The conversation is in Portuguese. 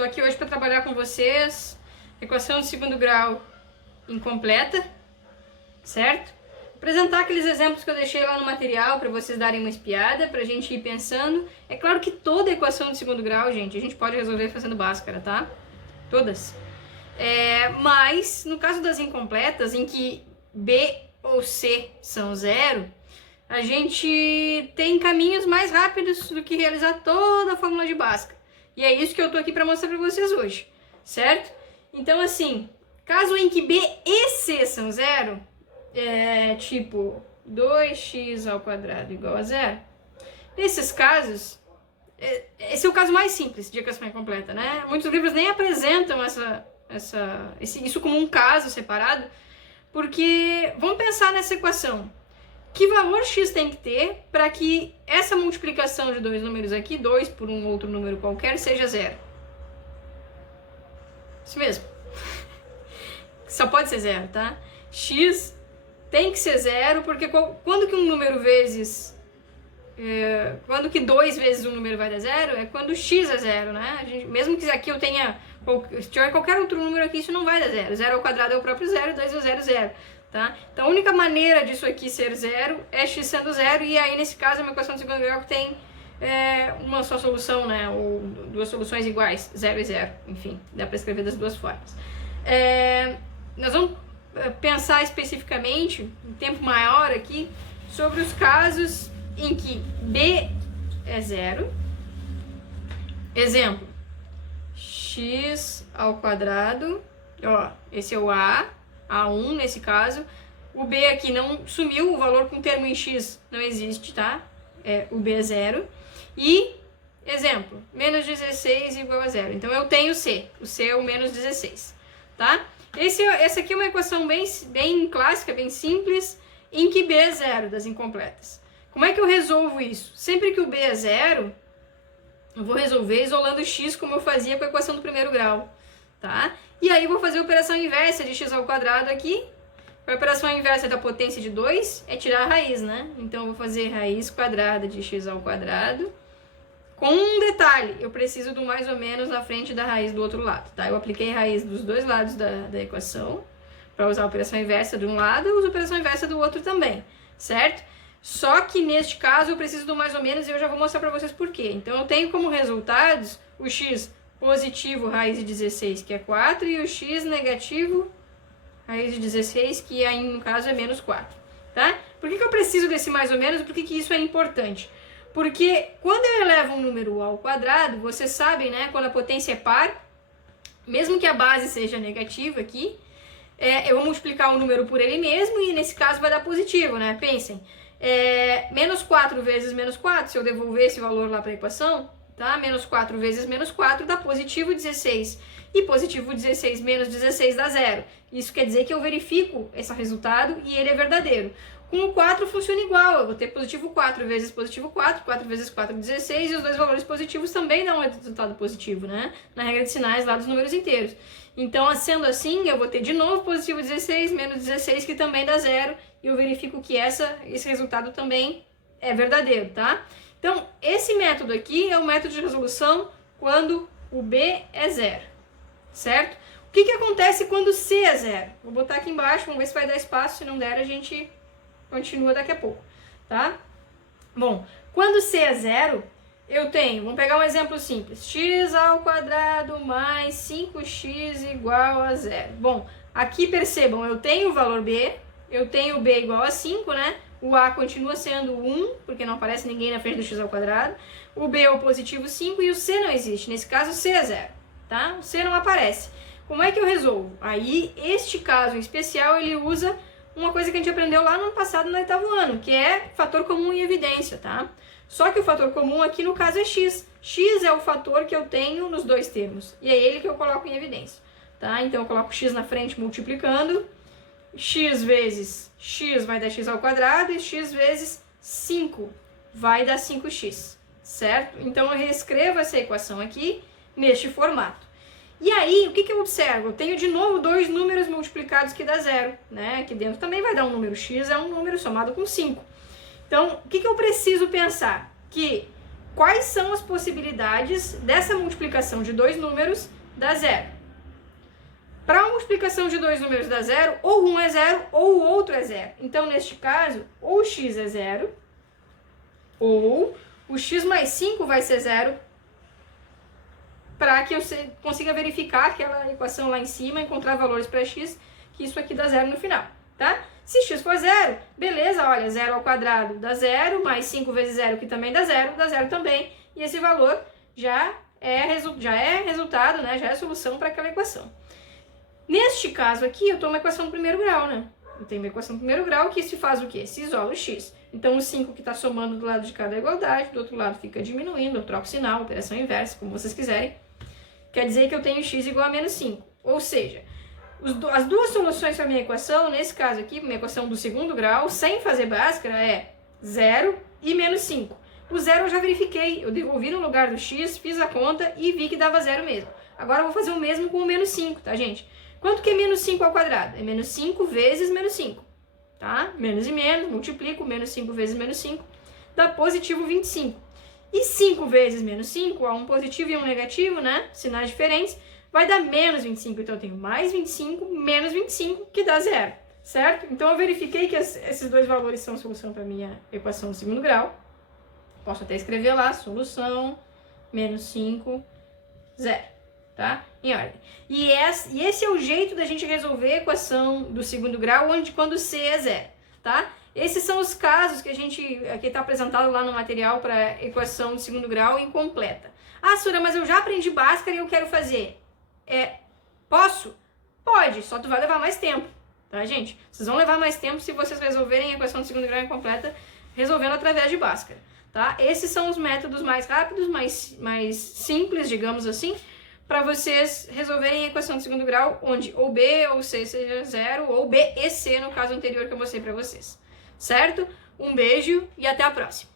Tô aqui hoje para trabalhar com vocês equação de segundo grau incompleta, certo? Apresentar aqueles exemplos que eu deixei lá no material para vocês darem uma espiada, pra gente ir pensando. É claro que toda equação de segundo grau, gente, a gente pode resolver fazendo Bhaskara, tá? Todas. Mas, no caso das incompletas, em que B ou C são zero, a gente tem caminhos mais rápidos do que realizar toda a fórmula de Bhaskara. E é isso que eu tô aqui para mostrar para vocês hoje, certo? Então, assim, caso em que B e C são zero, tipo 2x ao quadrado igual a zero, nesses casos, esse é o caso mais simples de equação incompleta, né? Muitos livros nem apresentam isso como um caso separado, porque vamos pensar nessa equação. Que valor x tem que ter para que essa multiplicação de dois números aqui, 2 por um outro número qualquer, seja zero? Isso mesmo. Só pode ser zero, tá? X tem que ser zero, porque quando que um número vezes... quando que 2 vezes um número vai dar zero, é quando x é zero, né? Mesmo que aqui eu tenha... Se tiver qualquer outro número aqui, isso não vai dar zero. 0 ao quadrado é o próprio zero, 2 é o zero, zero. Tá? Então a única maneira disso aqui ser zero é x sendo zero, e aí nesse caso é uma equação de segundo grau que tem uma só solução, né? Ou duas soluções iguais, 0 e 0, enfim, dá para escrever das duas formas. Nós vamos pensar especificamente, um tempo maior aqui, sobre os casos em que B é zero. Exemplo, x ao quadrado, ó, esse é o A1 nesse caso, o B aqui não sumiu, o valor com termo em x não existe, tá? O B é zero. E, exemplo, menos 16 igual a zero. Então eu tenho C, o C é o menos 16, tá? Essa aqui é uma equação bem clássica, bem simples, em que B é zero das incompletas. Como é que eu resolvo isso? Sempre que o B é zero, eu vou resolver isolando x como eu fazia com a equação do primeiro grau, tá? E aí vou fazer a operação inversa de x ao quadrado aqui. A operação inversa da potência de 2 é tirar a raiz, né? Então eu vou fazer raiz quadrada de x ao quadrado. Com um detalhe, eu preciso do mais ou menos na frente da raiz do outro lado, tá? Eu apliquei raiz dos dois lados da equação. Para usar a operação inversa de um lado, eu uso a operação inversa do outro também, certo? Só que neste caso eu preciso do mais ou menos e eu já vou mostrar para vocês por quê. Então eu tenho como resultados o x positivo raiz de 16, que é 4, e o x negativo raiz de 16, que aí no caso é menos 4, tá? Por que eu preciso desse mais ou menos? Por que isso é importante? Porque quando eu elevo um número ao quadrado, vocês sabem, né, quando a potência é par, mesmo que a base seja negativa aqui, eu vou multiplicar o número por ele mesmo e nesse caso vai dar positivo, né? Pensem, menos 4 vezes menos 4, se eu devolver esse valor lá para a equação, tá? Menos 4 vezes menos 4 dá positivo 16. E positivo 16 menos 16 dá zero. Isso quer dizer que eu verifico esse resultado e ele é verdadeiro. Com o 4 funciona igual. Eu vou ter positivo 4 vezes positivo 4, 4 vezes 4, 16, e os dois valores positivos também dão um resultado positivo, né? Na regra de sinais lá dos números inteiros. Então, sendo assim, eu vou ter de novo positivo 16 menos 16, que também dá zero, e eu verifico que esse resultado também é verdadeiro, tá? Então, esse método aqui é o método de resolução quando o B é zero, certo? O que acontece quando C é zero? Vou botar aqui embaixo, vamos ver se vai dar espaço, se não der a gente continua daqui a pouco, tá? Bom, quando C é zero, eu tenho, vamos pegar um exemplo simples, x ao quadrado mais 5x igual a zero. Bom, aqui percebam, eu tenho o valor B, eu tenho B igual a 5, né? O A continua sendo 1, porque não aparece ninguém na frente do x ao quadrado. O B é o positivo 5 e o C não existe. Nesse caso, o C é zero, tá? O C não aparece. Como é que eu resolvo? Aí, este caso em especial, ele usa uma coisa que a gente aprendeu lá no ano passado, no 8º ano, que é fator comum em evidência, tá? Só que o fator comum aqui, no caso, é x. X é o fator que eu tenho nos dois termos. E é ele que eu coloco em evidência, tá? Então, eu coloco x na frente multiplicando. X vezes x vai dar x ao quadrado e x vezes 5 vai dar 5x, certo? Então eu reescrevo essa equação aqui neste formato. E aí, o que eu observo? Eu tenho de novo dois números multiplicados que dá zero, né? Aqui dentro também vai dar um número x, é um número somado com 5. Então, o que eu preciso pensar? Que quais são as possibilidades dessa multiplicação de dois números dar zero. Para a multiplicação de dois números dar zero, ou um é zero ou o outro é zero. Então, neste caso, ou x é zero, ou o x mais 5 vai ser zero, para que eu consiga verificar aquela equação lá em cima, encontrar valores para x, que isso aqui dá zero no final, tá? Se x for zero, beleza, olha, 0 ao quadrado dá zero, mais 5 vezes zero, que também dá zero também, e esse valor já é resultado, né, já é a solução para aquela equação. Neste caso aqui, eu estou uma equação do primeiro grau, né? Eu tenho uma equação do primeiro grau que se faz o quê? Se isola o x. Então, o 5 que está somando do lado de cada igualdade, do outro lado fica diminuindo, eu troco o sinal, operação inversa, como vocês quiserem. Quer dizer que eu tenho x igual a menos 5. Ou seja, as duas soluções para a minha equação, nesse caso aqui, minha equação do segundo grau, sem fazer Bhaskara, é 0 e menos 5. O 0 eu já verifiquei, eu devolvi no lugar do x, fiz a conta e vi que dava 0 mesmo. Agora eu vou fazer o mesmo com o menos 5, tá, gente? Quanto que é menos 5 ao quadrado? É menos 5 vezes menos 5, tá? Menos e menos, multiplico, menos 5 vezes menos 5, dá positivo 25. E 5 vezes menos 5, ó, um positivo e um negativo, né? Sinais diferentes, vai dar menos 25. Então, eu tenho mais 25, menos 25, que dá 0, certo? Então, eu verifiquei que esses dois valores são solução para a minha equação do segundo grau. Posso até escrever lá, solução, menos 5, 0, tá? Em ordem. E esse é o jeito da gente resolver a equação do segundo grau, quando C é 0, tá? Esses são os casos que a gente, aqui está apresentado lá no material para equação de segundo grau incompleta. Ah, Sura, mas eu já aprendi Bhaskara e eu quero fazer. Posso? Pode, só tu vai levar mais tempo, tá, gente? Vocês vão levar mais tempo se vocês resolverem a equação de segundo grau incompleta resolvendo através de Bhaskara, tá? Esses são os métodos mais rápidos, mais simples, digamos assim, para vocês resolverem a equação de segundo grau, onde ou B ou C seja 0, ou B e C no caso anterior que eu mostrei para vocês. Certo? Um beijo e até a próxima!